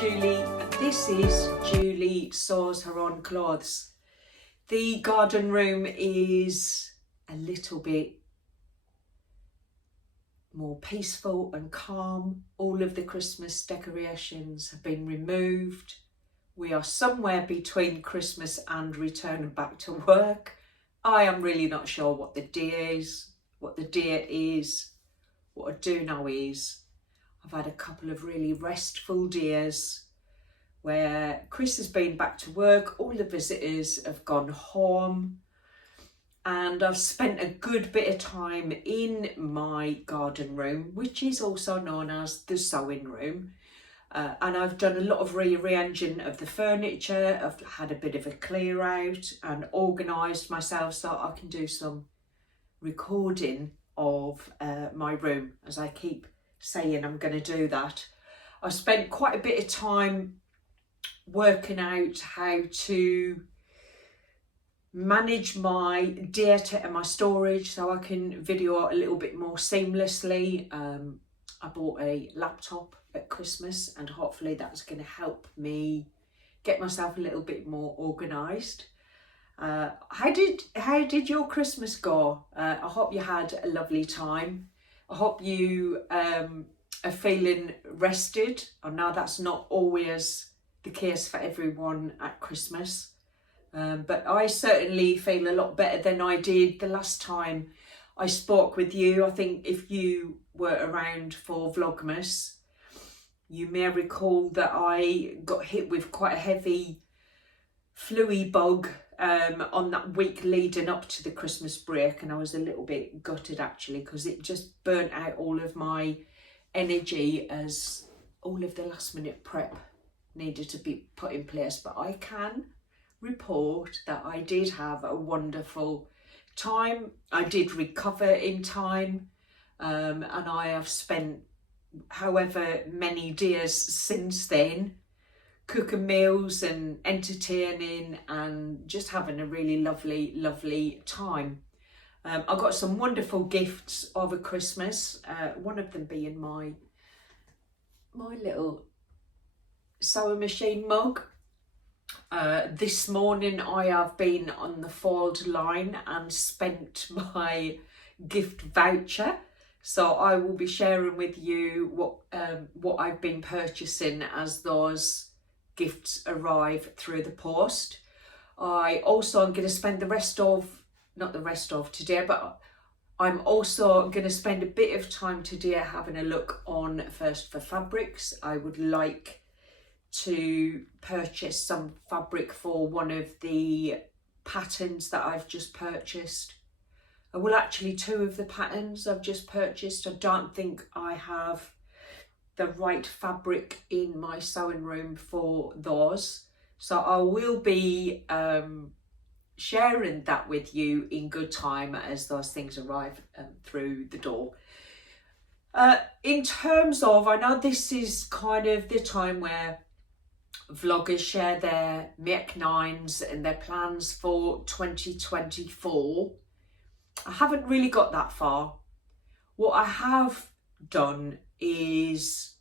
Julie, and this is Julie Sews Her Own Clothes. The garden room is a little bit more peaceful and calm. All of the Christmas decorations have been removed. We are somewhere between Christmas and returning back to work. I am really not sure what the day is, what the date is. What I do know is I've had a couple of really restful days where Chris has been back to work, all the visitors have gone home, and I've spent a good bit of time in my garden room, which is also known as the sewing room. And I've done a lot of rearranging of the furniture. I've had a bit of a clear out and organised myself so I can do some recording of my room, as I keep saying I'm going to do that. I've spent quite a bit of time working out how to manage my data and my storage so I can video a little bit more seamlessly. I bought a laptop at Christmas and hopefully that's going to help me get myself a little bit more organised. How did your Christmas go? I hope you had a lovely time. I hope you are feeling rested. I know that's not always the case for everyone at Christmas, but I certainly feel a lot better than I did the last time I spoke with you. I think if you were around for Vlogmas, you may recall that I got hit with quite a heavy flu bug on that week leading up to the Christmas break, and I was a little bit gutted actually because it just burnt out all of my energy as all of the last minute prep needed to be put in place. But I can report that I did have a wonderful time. I did recover in time, and I have spent however many days since then cooking meals and entertaining and just having a really lovely time. I got some wonderful gifts over Christmas, one of them being my little sewing machine mug. This morning I have been on the fold line and spent my gift voucher, so I will be sharing with you what I've been purchasing as those gifts arrive through the post. I also am going to spend not the rest of today, but I'm also going to spend a bit of time today having a look on First for Fabrics. I would like to purchase some fabric for one of the patterns that I've just purchased. Well, actually two of the patterns I've just purchased. I don't think I have the right fabric in my sewing room for those, so I will be sharing that with you in good time as those things arrive through the door. In terms of, I know this is kind of the time where vloggers share their neckline and their plans for 2024. I haven't really got that far. What I have done is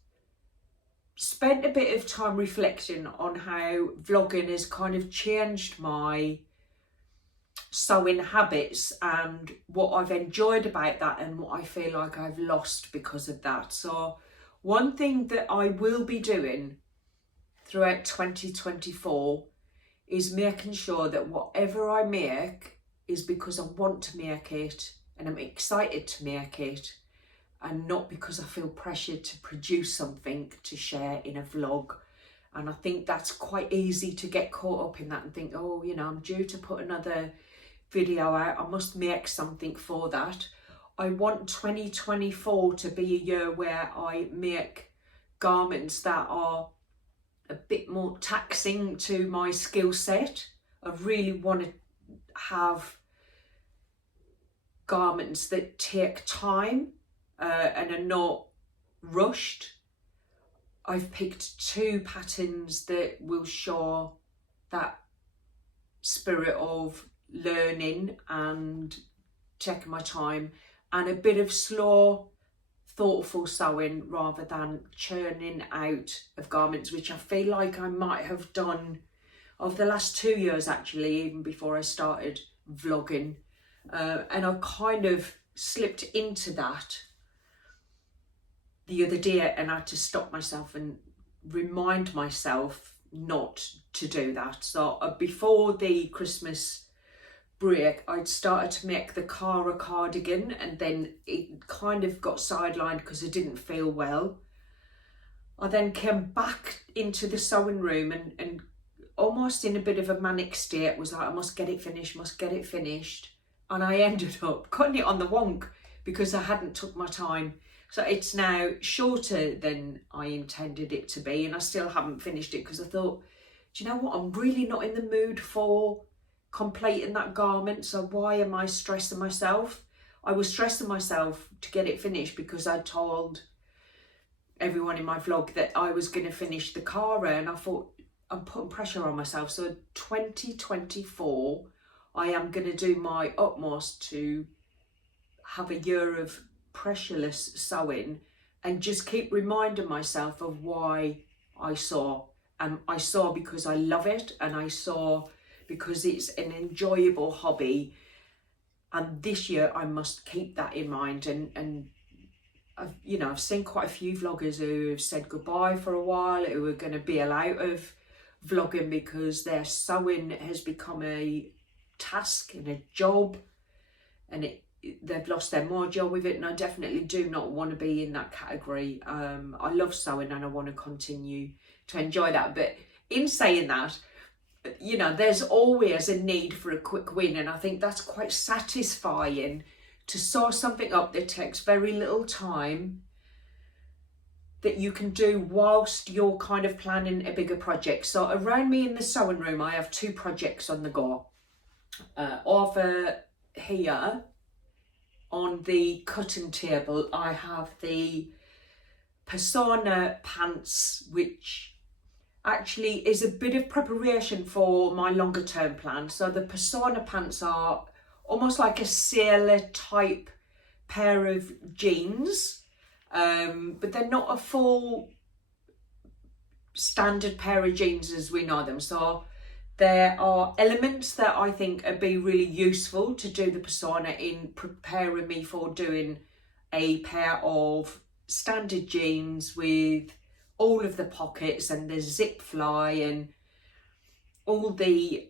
spent a bit of time reflecting on how vlogging has kind of changed my sewing habits and what I've enjoyed about that and what I feel like I've lost because of that. So one thing that I will be doing throughout 2024 is making sure that whatever I make is because I want to make it and I'm excited to make it, and not because I feel pressured to produce something to share in a vlog. And I think that's quite easy to get caught up in that and think, oh, you know, I'm due to put another video out, I must make something for that. I want 2024 to be a year where I make garments that are a bit more taxing to my skill set. I really want to have garments that take time and are not rushed. I've picked two patterns that will show that spirit of learning and taking my time, and a bit of slow thoughtful sewing rather than churning out of garments, which I feel like I might have done over the last 2 years, actually, even before I started vlogging. And I kind of slipped into that the other day, and I had to stop myself and remind myself not to do that. So before the Christmas break, I'd started to make the Cara cardigan, and then it kind of got sidelined because I didn't feel well. I then came back into the sewing room and almost in a bit of a manic state, was like, I must get it finished. And I ended up cutting it on the wonk because I hadn't took my time. So it's now shorter than I intended it to be, and I still haven't finished it because I thought, do you know what, I'm really not in the mood for completing that garment, so why am I stressing myself? I was stressing myself to get it finished because I told everyone in my vlog that I was going to finish the Cara, and I thought, I'm putting pressure on myself. So 2024, I am going to do my utmost to have a year of pressureless sewing and just keep reminding myself of why I sew. I sew because I love it, and I sew because it's an enjoyable hobby. And this year I must keep that in mind. And I've seen quite a few vloggers who have said goodbye for a while, who are going to bail out of vlogging because their sewing has become a task and a job, and they've lost their mojo with it. And I definitely do not want to be in that category. I love sewing and I want to continue to enjoy that. But in saying that, there's always a need for a quick win, and I think that's quite satisfying to sew something up that takes very little time, that you can do whilst you're kind of planning a bigger project. So around me in the sewing room, I have 2 projects on the go. Over here on the cutting table, I have the Persephone Pants, which actually is a bit of preparation for my longer term plan. So the Persephone Pants are almost like a sailor type pair of jeans, but they're not a full standard pair of jeans as we know them. So there are elements that I think would be really useful to do the persona in preparing me for doing a pair of standard jeans with all of the pockets and the zip fly and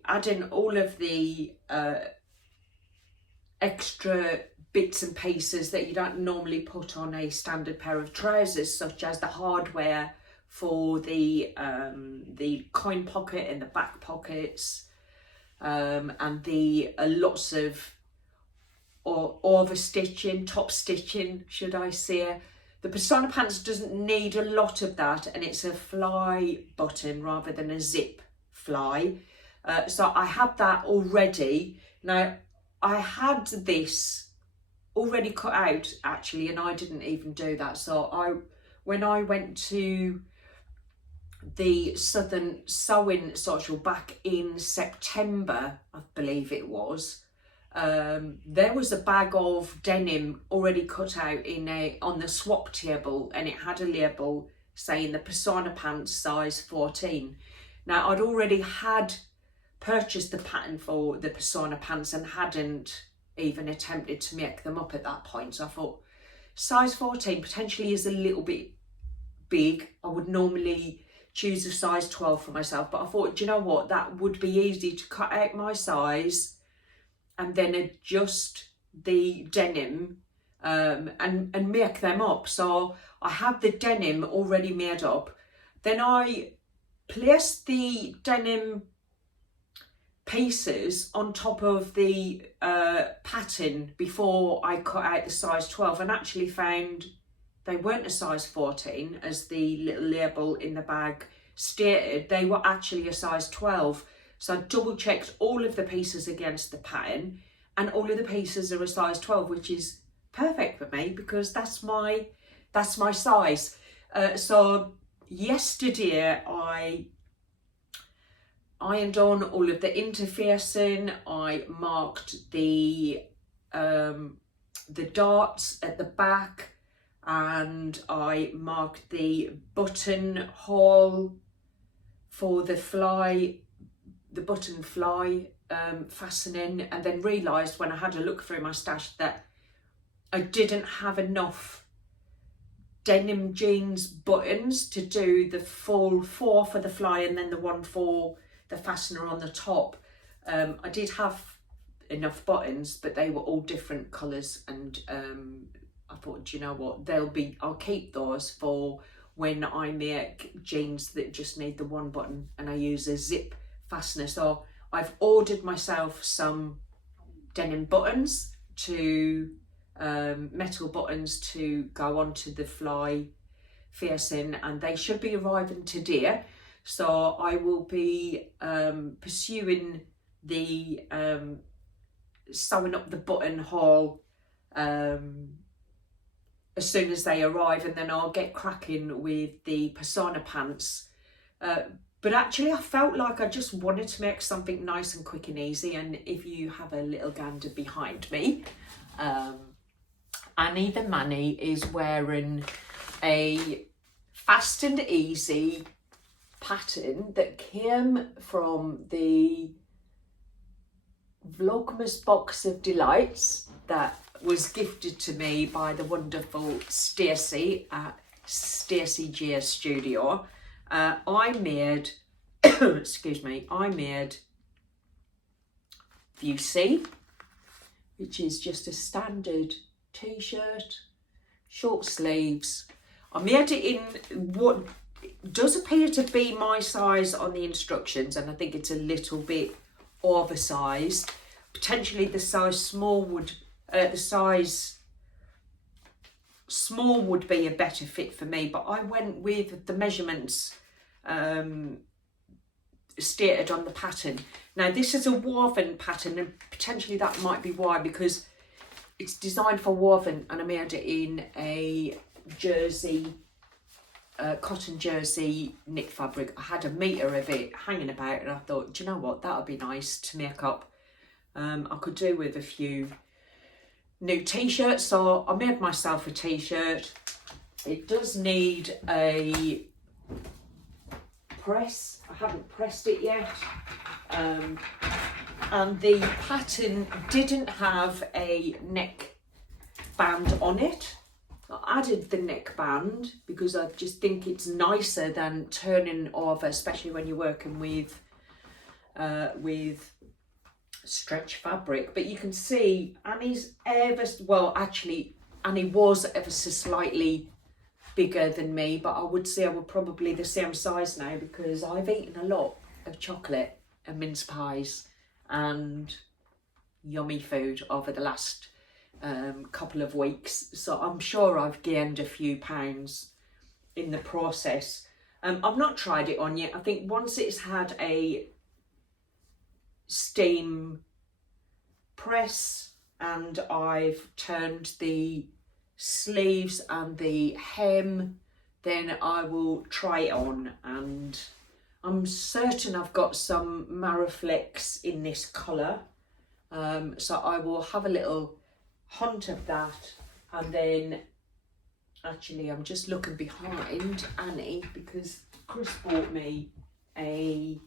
adding all of the extra bits and pieces that you don't normally put on a standard pair of trousers, such as the hardware for the coin pocket and the back pockets, and the lots of overstitching, top stitching, should I say. The Persephone Pants doesn't need a lot of that, and it's a fly button rather than a zip fly. So I had that already. Now, I had this already cut out actually, and I didn't even do that. So when I went to the Southern Sewing Social back in September, I believe it was, there was a bag of denim already cut out on the swap table, and it had a label saying the Persephone Pants size 14. Now, I'd already had purchased the pattern for the Persephone Pants and hadn't even attempted to make them up at that point. So I thought size 14 potentially is a little bit big. I would normally choose a size 12 for myself, but I thought, do you know what, that would be easy to cut out my size and then adjust the denim and make them up. So I had the denim already made up. Then I placed the denim pieces on top of the pattern before I cut out the size 12, and actually found they weren't a size 14 as the little label in the bag stated. They were actually a size 12. So I double checked all of the pieces against the pattern, and all of the pieces are a size 12, which is perfect for me because that's my size. So yesterday I ironed on all of the interfacing. I marked the darts at the back. and I marked the buttonhole for the button fly fastening, and then realised when I had a look through my stash that I didn't have enough denim jeans buttons to do the full 4 for the fly and then the 1 for the fastener on the top. I did have enough buttons, but they were all different colours, and I thought, do you know what, I'll keep those for when I make jeans that just need the 1 button and I use a zip fastener. So I've ordered myself some denim buttons metal buttons to go onto the fly piercing, and they should be arriving today. So I will be pursuing the sewing up the buttonhole as soon as they arrive, and then I'll get cracking with the Persephone Pants. But actually I felt like I just wanted to make something nice and quick and easy, and if you have a little gander behind me, Annie the Manny is wearing a fast and easy pattern that came from the Vlogmas box of delights that was gifted to me by the wonderful Stacey at Stacey G Studio. I made excuse me, I made View C, which is just a standard t-shirt, short sleeves. I made it in what does appear to be my size on the instructions, and I think it's a little bit oversized. Potentially the size small would be a better fit for me, but I went with the measurements stated on the pattern. Now this is a woven pattern, and potentially that might be why, because it's designed for woven, and I made it in a jersey, cotton jersey knit fabric. I had a metre of it hanging about, and I thought, do you know what, that would be nice to make up. I could do with a few new t-shirts, so I made myself a t-shirt. It does need a press. I haven't pressed it yet, and the pattern didn't have a neckband on it. I added the neckband because I just think it's nicer than turning over, especially when you're working with stretch fabric. But you can see Annie's Annie was ever so slightly bigger than me, but I would say we're probably the same size now, because I've eaten a lot of chocolate and mince pies and yummy food over the last couple of weeks, so I'm sure I've gained a few pounds in the process. I've not tried it on yet. I think once it's had a steam press and I've turned the sleeves and the hem, then I will try it on, and I'm certain I've got some Mariflex in this colour, so I will have a little hunt of that. And then actually I'm just looking behind Annie because Chris bought me a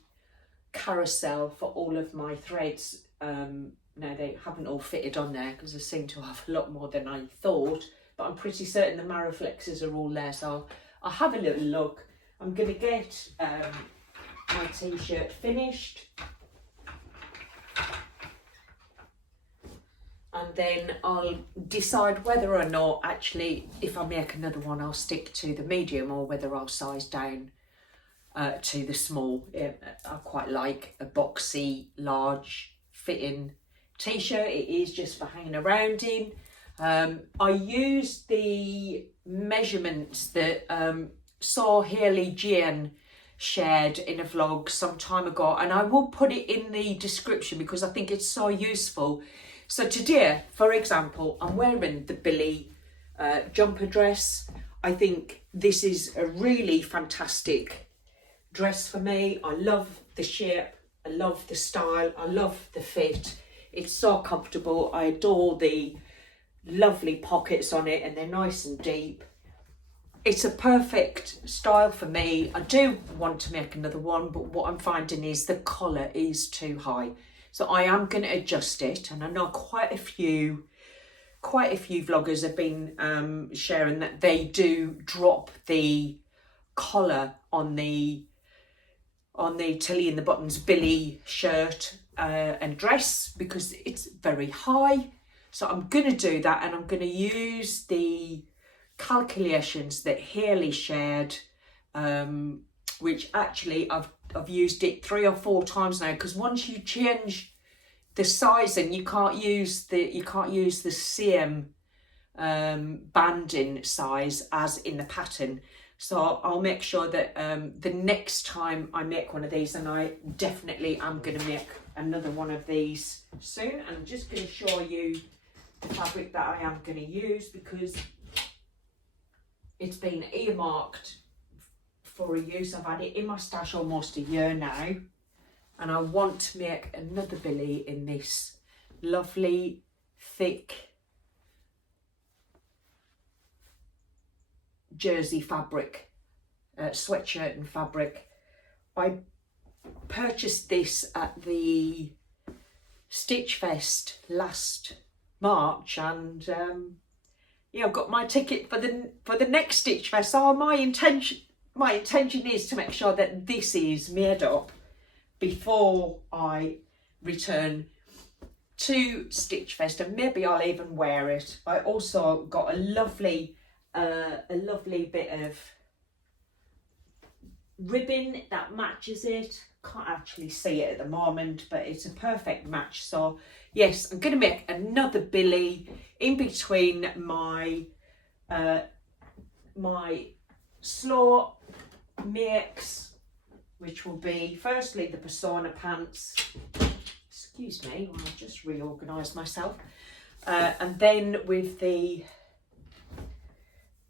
carousel for all of my threads. Now they haven't all fitted on there because I seem to have a lot more than I thought, but I'm pretty certain the Mariflexes are all there, so I'll have a little look. I'm going to get my t-shirt finished, and then I'll decide whether or not, actually, if I make another one, I'll stick to the medium, or whether I'll size down to the small. I quite like a boxy, large fitting t-shirt. It is just for hanging around in. I used the measurements that Saw Haley Jane shared in a vlog some time ago, and I will put it in the description because I think it's so useful. So today, for example, I'm wearing the Billy jumper dress. I think this is a really fantastic dress for me. I love the shape, I love the style, I love the fit. It's so comfortable. I adore the lovely pockets on it, and they're nice and deep. it's a perfect style for me. I do want to make another one, but what I'm finding is the collar is too high. So I am going to adjust it, and I know quite a few vloggers have been sharing that they do drop the collar on the Tilly in the Buttons Billy shirt and dress because it's very high. So I'm going to do that, and I'm going to use the calculations that Haley shared, which actually I've used it 3 or 4 times now, because once you change the sizing, you can't use the same banding size as in the pattern. So I'll make sure that the next time I make one of these, and I definitely am going to make another one of these soon, and I'm just going to show you the fabric that I am going to use, because it's been earmarked for a use. I've had it in my stash almost a year now, and I want to make another Billy in this lovely thick jersey fabric, sweatshirt and fabric. I purchased this at the Stitch Fest last March, and yeah, I've got my ticket for the next Stitch Fest. So my intention is to make sure that this is made up before I return to Stitch Fest, and maybe I'll even wear it. I also got a lovely bit of ribbon that matches it. Can't actually see it at the moment, but it's a perfect match. So yes, I'm going to make another Billy in between my my slow makes, which will be firstly the Persephone Pants. Excuse me, I'll just reorganise myself, and then with the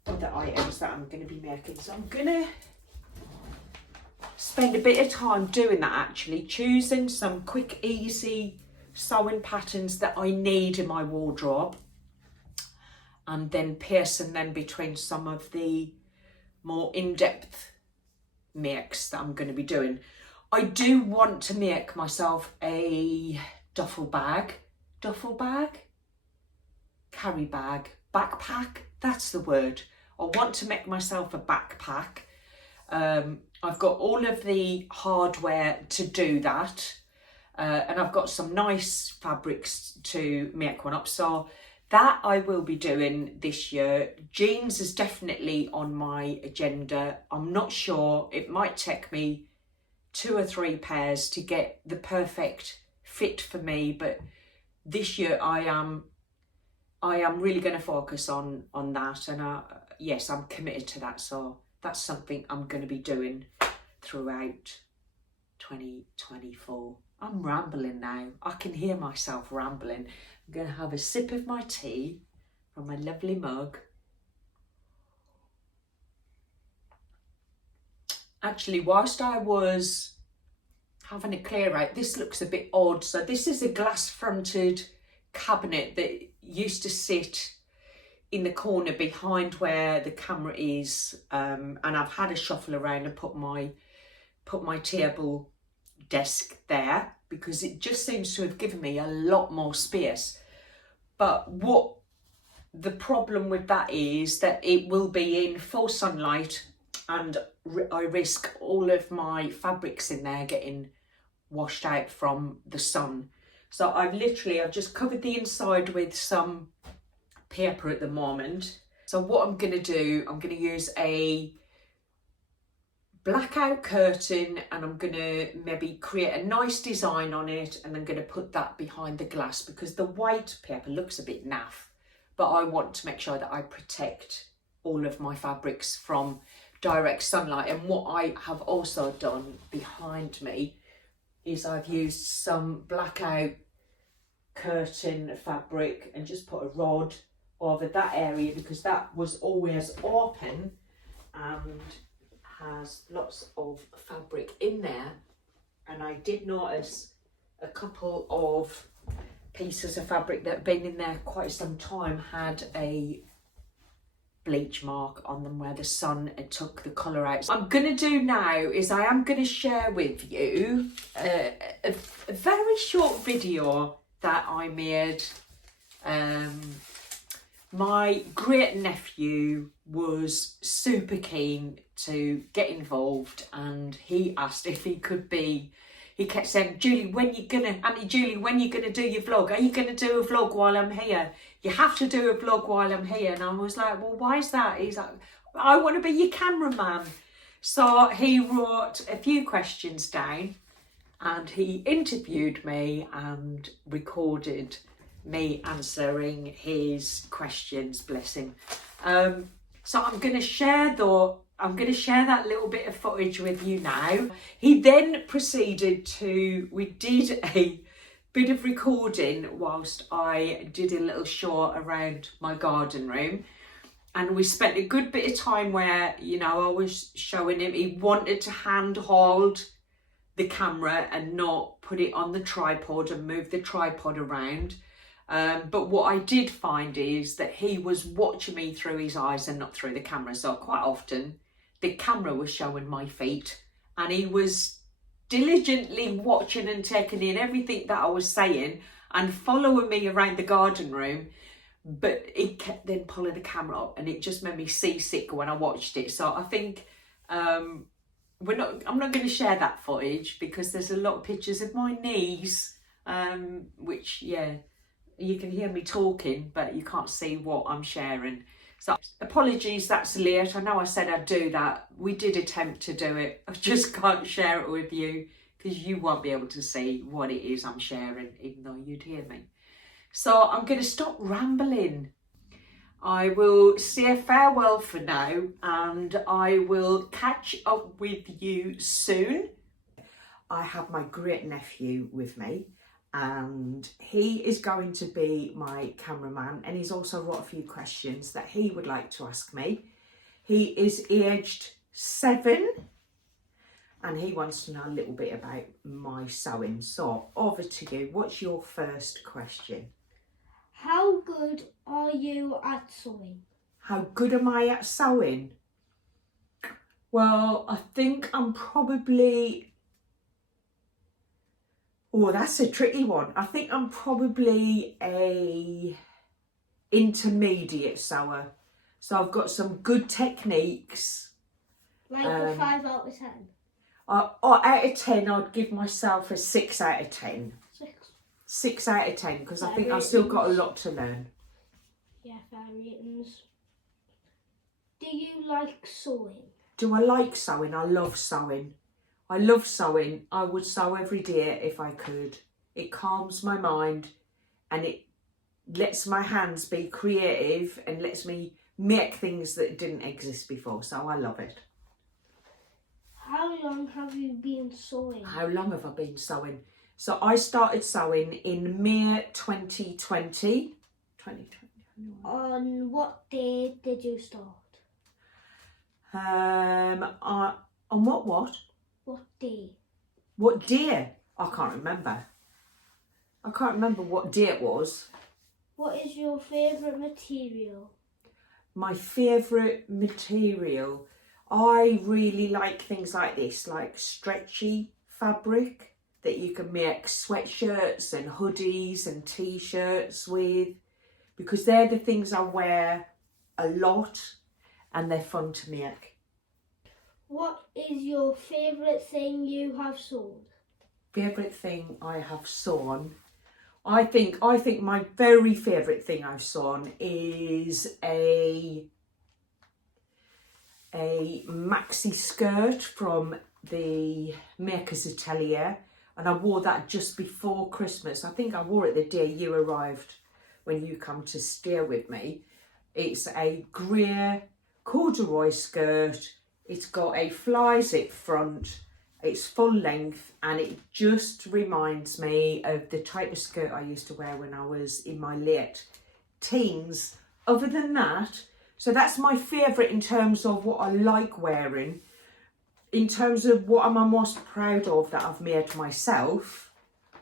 other items that I'm going to be making. So I'm going to spend a bit of time doing that, actually choosing some quick easy sewing patterns that I need in my wardrobe, and then piercing them between some of the more in-depth makes that I'm going to be doing. I do want to make myself a duffel bag, carry bag, backpack, that's the word. I want to make myself a backpack. I've got all of the hardware to do that, and I've got some nice fabrics to make one up. So that I will be doing this year. Jeans is definitely on my agenda. I'm not sure, it might take me 2 or 3 pairs to get the perfect fit for me, but this year I am really going to focus on that, and yes, I'm committed to that. So that's something I'm going to be doing throughout 2024. I'm rambling now. I can hear myself rambling. I'm going to have a sip of my tea from my lovely mug. Actually, whilst I was having a clear out, this looks a bit odd. So this is a glass fronted cabinet that used to sit in the corner behind where the camera is, and I've had a shuffle around and put my table desk there because it just seems to have given me a lot more space. But what the problem with that is that it will be in full sunlight, and I risk all of my fabrics in there getting washed out from the sun. So I've just covered the inside with some paper at the moment. So what I'm going to do, I'm going to use a blackout curtain, and I'm going to maybe create a nice design on it, and I'm going to put that behind the glass because the white paper looks a bit naff, but I want to make sure that I protect all of my fabrics from direct sunlight. And what I have also done behind me is I've used some blackout curtain fabric and just put a rod over that area because that was always open and has lots of fabric in there. And I did notice a couple of pieces of fabric that have been in there quite some time had a bleach mark on them where the sun had took the colour out. So what I'm going to do now is I am going to share with you a very short video that I made. My great nephew was super keen to get involved, and he asked if he could be. He kept saying, Julie, when you gonna do your vlog? Are you gonna do a vlog while I'm here? You have to do a vlog while I'm here. And I was like, well, why is that? He's like, I want to be your cameraman. So he wrote a few questions down, and he interviewed me and recorded me answering his questions, bless him. So I'm going to share that little bit of footage with you now. He then proceeded we did a bit of recording whilst I did a little show around my garden room. And we spent a good bit of time where, you know, I was showing him, he wanted to hand hold the camera and not put it on the tripod and move the tripod around. But what I did find is that he was watching me through his eyes and not through the camera. So quite often the camera was showing my feet, and he was diligently watching and taking in everything that I was saying and following me around the garden room. But he kept then pulling the camera up, and it just made me seasick when I watched it. So I think I'm not going to share that footage because there's a lot of pictures of my knees, which, yeah, you can hear me talking, but you can't see what I'm sharing. So apologies, that's late. I know I said I'd do that. We did attempt to do it. I just can't share it with you because you won't be able to see what it is I'm sharing, even though you'd hear me. So I'm going to stop rambling. I will say farewell for now, and I will catch up with you soon. I have my great nephew with me, and he is going to be my cameraman, and he's also wrote a few questions that he would like to ask me. He is aged 7, and he wants to know a little bit about my sewing. So over to you. What's your first question? How good are you at sewing? How good am I at sewing? Well, I think I'm probably... Oh, that's a tricky one. I think I'm probably a intermediate sewer. So I've got some good techniques. Like a 5 out of 10? Out of 10, I'd give myself a 6 out of 10. 6 out of 10, because I think I've still got a lot to learn. Yeah, fair ratings. Do you like sewing? Do I like sewing? I love sewing. I love sewing. I would sew every day if I could. It calms my mind, and it lets my hands be creative and lets me make things that didn't exist before. So I love it. How long have you been sewing? How long have I been sewing? So I started sewing in May 2020. On what day did you start? On what? What day? What day? I can't remember. I can't remember what day it was. What is your favourite material? My favourite material? I really like things like this, like stretchy fabric that you can make sweatshirts and hoodies and t-shirts with, because they're the things I wear a lot and they're fun to make. What is your favourite thing you have sewn? Favourite thing I have sewn? I think my very favourite thing I've sewn is a maxi skirt from the Maker's Atelier, and I wore that just before Christmas. I think I wore it the day you arrived when you come to stay with me. It's a grey corduroy skirt. It's got a fly zip front. It's full length, and it just reminds me of the type of skirt I used to wear when I was in my late teens. Other than that, so that's my favourite in terms of what I like wearing. In terms of what am I most proud of that I've made myself,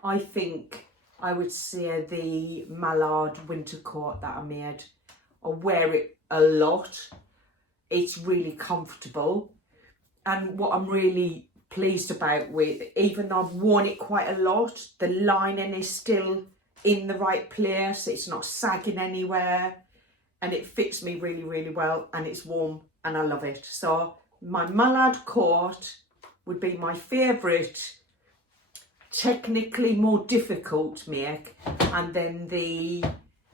I think I would say the mallard winter coat that I made. I wear it a lot. It's really comfortable. And what I'm really pleased about with, even though I've worn it quite a lot, the lining is still in the right place. It's not sagging anywhere. And it fits me really, really well. And it's warm and I love it. So my mallard coat would be my favourite, technically more difficult to make, and then the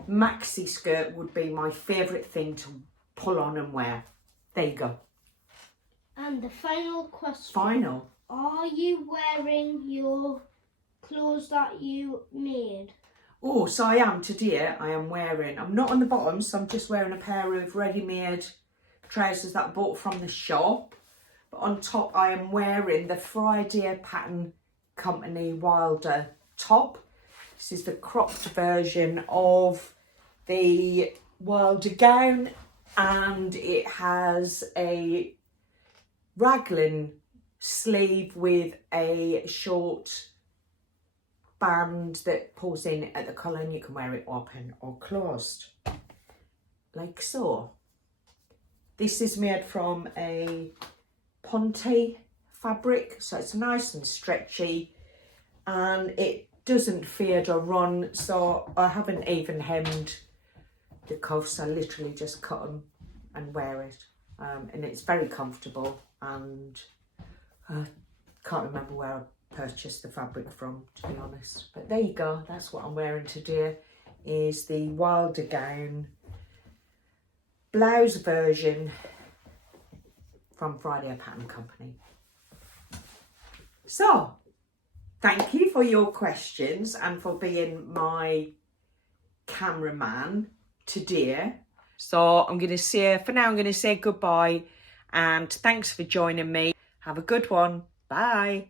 maxi skirt would be my favourite thing to pull on and wear. There you go. And the final question. Final. Are you wearing your clothes that you made? Oh, so I am today. I am wearing, I'm not on the bottom, so I'm just wearing a pair of ready-made trousers that I bought from the shop. But on top I am wearing the Friday Pattern Company Wilder top. This is the cropped version of the Wilder gown, and it has a raglan sleeve with a short band that pulls in at the collar, and you can wear it open or closed, like so. This is made from a ponte fabric, so it's nice and stretchy, and it doesn't fade or run, so I haven't even hemmed the cuffs. I literally just cut them and wear it, and it's very comfortable, and I can't remember where I purchased the fabric from, to be honest. But there you go, that's what I'm wearing today, is the Wilder gown blouse version from Friday Pattern Company. So thank you for your questions and for being my cameraman today. So I'm going to say, for now I'm going to say goodbye, and thanks for joining me. Have a good one. Bye.